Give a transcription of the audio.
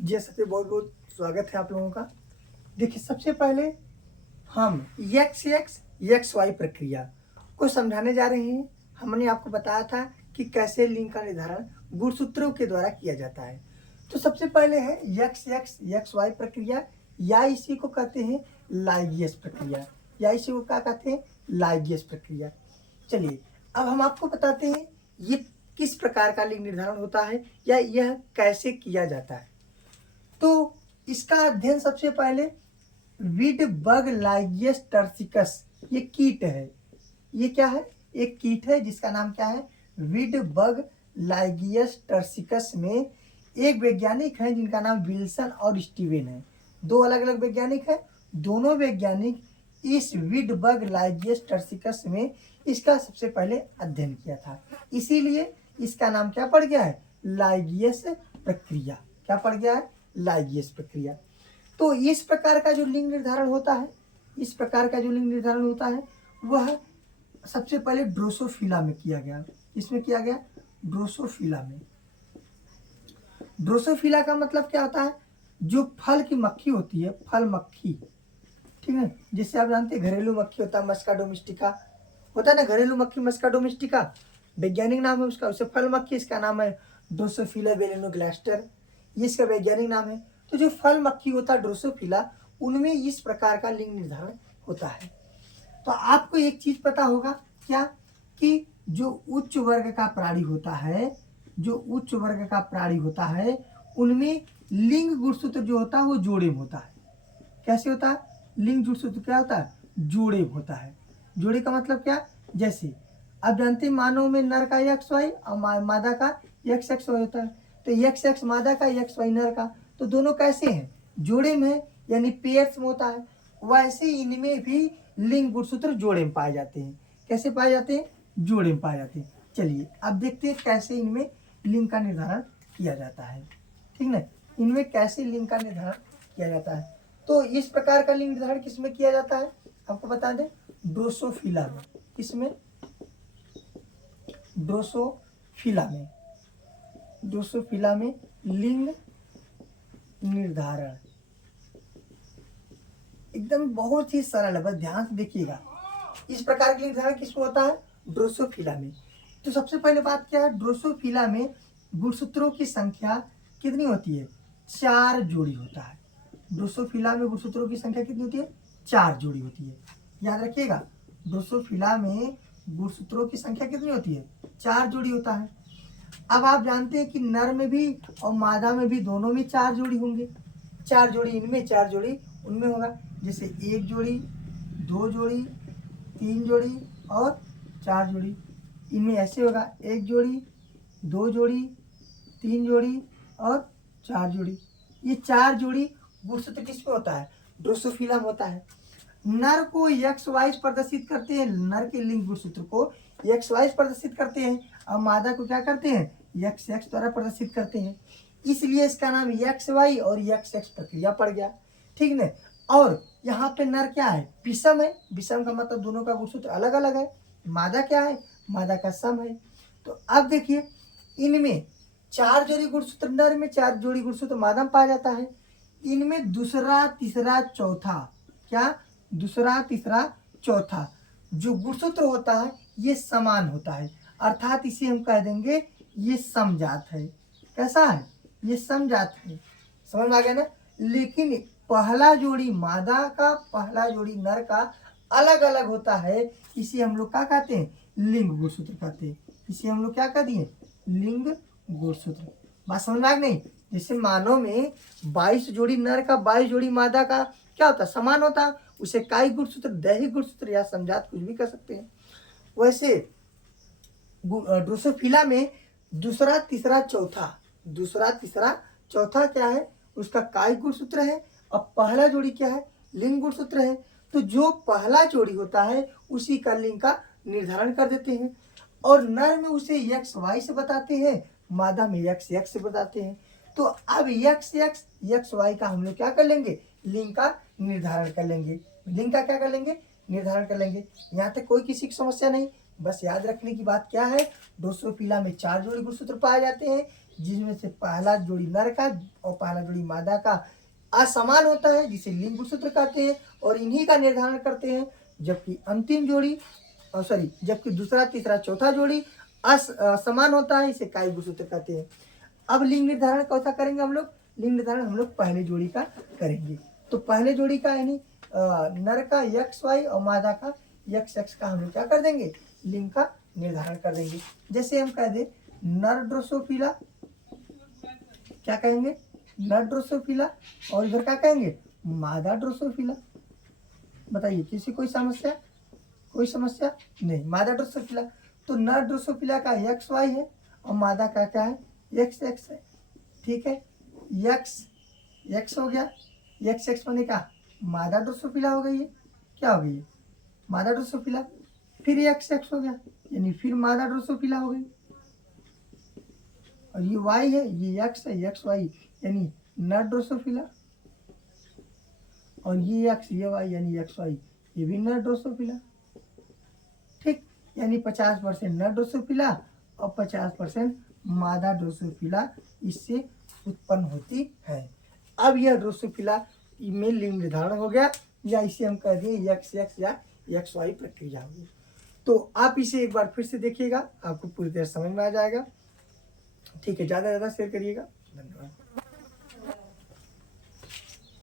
जी सबसे बहुत बहुत स्वागत है आप लोगों का। देखिए सबसे पहले हम एक्स एक्स एक्स वाई प्रक्रिया को समझाने जा रहे हैं। हमने आपको बताया था कि कैसे लिंग का निर्धारण गुणसूत्रों के द्वारा किया जाता है। तो सबसे पहले है एक्स एक्स एक्स वाई प्रक्रिया, या इसी को कहते हैं लाइगियस प्रक्रिया, या इसी को क्या कहते हैं लाइगियस प्रक्रिया। चलिए अब हम आपको बताते हैं ये किस प्रकार का लिंग निर्धारण होता है या यह कैसे किया जाता है। तो इसका अध्ययन सबसे पहले विड बग लाइगियस टर्सिकस, ये कीट है। ये क्या है? एक कीट है जिसका नाम क्या है? विड बग लाइगियस टर्सिकस में एक वैज्ञानिक है जिनका नाम विल्सन और स्टीवन है। दो अलग अलग वैज्ञानिक है। दोनों वैज्ञानिक इस विड बग लाइगियस टर्सिकस में इसका सबसे पहले अध्ययन किया था, इसीलिए इसका नाम क्या पड़ गया है? लाइगियस प्रक्रिया। क्या पड़ गया है? लाइगियस प्रक्रिया। तो इस प्रकार का जो लिंग निर्धारण होता है, इस प्रकार का जो लिंग निर्धारण होता है वह सबसे पहले ड्रोसोफिला में किया गया। इसमें किया गया ड्रोसोफिला में। ड्रोसोफिला का मतलब क्या होता है? जो फल की मक्खी होती है, फल मक्खी, ठीक है, जिससे आप जानते हैं घरेलू मक्खी होता है मस्का डोमेस्टिका, होता है ना घरेलू मक्खी मस्का डोमेस्टिका, वैज्ञानिक नाम है उसका, उसे फल मक्खी, इसका नाम है ड्रोसोफिला वेलेनोग्लास्टर, ये इसका वैज्ञानिक नाम है। तो जो फल मक्खी होता है ड्रोसोफिला, उनमें इस प्रकार का लिंग निर्धारण होता है। तो आपको एक चीज पता होगा क्या, कि जो उच्च वर्ग का प्राणी होता है, जो उच्च वर्ग का प्राणी होता है उनमें लिंग गुणसूत्र जो होता है वो जोड़े में होता है। कैसे होता है? लिंग गुणसूत्र क्या होता है? जोड़े में होता है। जोड़े का मतलब क्या? जैसे आप जानते हैं मानव में नर का एक्स वाई और मादा का एक्स एक्स वाई होता है। तो एक्स एक्स मादा का एक्स वाई नर का, तो दोनों कैसे हैं? जोड़े में है, यानी पेयर्स में होता है। वैसे इनमें भी लिंग गुणसूत्र जोड़े में पाए जाते हैं। कैसे पाए जाते हैं? जोड़े में पाए जाते हैं। चलिए अब देखते हैं कैसे इनमें लिंग का निर्धारण किया जाता है, ठीक ना। इनमें कैसे लिंग का निर्धारण किया जाता है? तो इस प्रकार का लिंग निर्धारण किसमें किया जाता है आपको बता दें, ड्रोसोफिला में। किसमें? ड्रोसोफिला में। ड्रोसोफिला में लिंग निर्धारण एकदम बहुत ही सरल है, बस ध्यान से देखिएगा। इस प्रकार का लिंग निर्धारण किसमें होता है? ड्रोसोफिला में। तो सबसे पहले बात क्या है, ड्रोसोफिला में गुणसूत्रों की संख्या कितनी होती है? 4 जोड़ी होता है। ड्रोसोफिला में गुणसूत्रों की संख्या कितनी होती है? 4 जोड़ी होती है। याद रखिएगा, ड्रोसोफिला में गुणसूत्रों की संख्या कितनी होती है? 4 जोड़ी होता है। अब आप जानते हैं कि नर में भी और मादा में भी, दोनों में 4 जोड़ी होंगे। 4 जोड़ी इनमें, 4 जोड़ी उनमें होगा। जैसे 1 जोड़ी, 2 जोड़ी, 3 जोड़ी और 4 जोड़ी। इनमें ऐसे होगा 1 जोड़ी, 2 जोड़ी, 3 जोड़ी और 4 जोड़ी। ये 4 जोड़ी गुणसूत्र किसमें होता है? ड्रोसोफिला में होता है। नर को एक्स वाइज प्रदर्शित करते हैं, नर के लिंग गुणसूत्र को एक्स वाइज प्रदर्शित करते हैं और मादा को क्या करते हैं? एक्स एक्स द्वारा प्रदर्शित करते हैं। इसलिए इसका नाम एक्स वाई और एक्स एक्स प्रक्रिया पड़ गया, ठीक न। और यहाँ पे नर क्या है? विषम है। विषम का मतलब दोनों का गुणसूत्र अलग अलग है। मादा क्या है? मादा का सम है। तो अब देखिए इनमें 4 जोड़ी गुणसूत्र नर में, 4 जोड़ी गुणसूत्र मादा में पाया जाता है। इनमें दूसरा तीसरा चौथा, क्या? दूसरा तीसरा चौथा जो गुणसूत्र होता है ये समान होता है, अर्थात इसे हम कह देंगे ये समजात है। कैसा है? ये समजात है। समझ में आ गया ना। लेकिन पहला जोड़ी मादा का, पहला जोड़ी नर का अलग अलग होता है। इसे हम लोग क्या कहते हैं? लिंग गुणसूत्र कहते हैं। इसे हम लोग क्या कह दिए? लिंग गुणसूत्र। बात समझ में आ गई नहीं? जैसे मानव में 22 जोड़ी नर का, 22 जोड़ी मादा का क्या होता है? समान होता है। उसे कायिक गुणसूत्र, दैहिक गुणसूत्र या समजात कुछ भी कर सकते हैं। वैसे ड्रोसोफिला में दूसरा तीसरा चौथा, दूसरा तीसरा चौथा क्या है? उसका कायिक गुणसूत्र है। और पहला जोड़ी क्या है? लिंग गुणसूत्र है। तो जो पहला जोड़ी होता है उसी का लिंग का निर्धारण कर देते हैं। और नर में उसे एक्स वाई से बताते हैं, मादा में एक्स एक्स से बताते हैं। तो अब एक्स एक्स एक्स वाई का हम लोग क्या कर लेंगे? लिंग का निर्धारण कर लेंगे। लिंग का क्या कर लेंगे? निर्धारण कर लेंगे। यहाँ तक कोई किसी की समस्या नहीं। बस याद रखने की बात क्या है, ड्रोसोफिला में 4 जोड़ी गुणसूत्र पाए जाते हैं, जिसमें से पहला जोड़ी नर का और पहला जोड़ी मादा का असमान होता है, जिसे लिंग गुणसूत्र कहते हैं और इन्हीं का निर्धारण करते हैं। जबकि अंतिम जोड़ी जबकि दूसरा, तीसरा, चौथा जोड़ी असमान होता है, इसे कायिक गुणसूत्र कहते हैं। अब लिंग निर्धारण कैसा करेंगे हम लोग? लिंग निर्धारण हम लोग पहले जोड़ी का करेंगे। तो पहले जोड़ी का यानी नर का XY और मादा का XX का हम लोग क्या कर देंगे? लिंग का निर्धारण कर देंगे। जैसे हम कह दे नर ड्रोसोफिला, क्या कहेंगे? नर ड्रोसोफिला, और इधर क्या कहेंगे? मादा ड्रोसोफिला। बताइए, किसी कोई समस्या? कोई समस्या नहीं। मादा ड्रोसोफिला, तो नर ड्रोसोफिला का XY है और मादा का क्या है? XX है। ठीक है, X हो गया, XX माने क्या? मादा ड्रोसोफिला हो गई है। क्या हो गई है? मादा ड्रोसोफिला। फिर XX हो गया, यानी फिर मादा ड्रोसोफिला हो गई। और ये Y है, ये X है, XY यानी नर ड्रोसोफिला। और ये X, ये Y यानी XY, ये भी नर ड्रोसोफिला। ठीक, यानी 50% नर ड्रोसोफिला और 50% मादा ड्रोसोफिला इससे उत्पन्न होती है। अब यह ड्रोसोफिला में लिंग निर्धारण हो गया, या इसे हम कह दें XX या XY प्रक्रिया होगी। तो आप इसे एक बार फिर से देखिएगा, आपको पूरी तरह समझ में आ जाएगा। ठीक है, ज़्यादा से ज़्यादा शेयर करिएगा। धन्यवाद।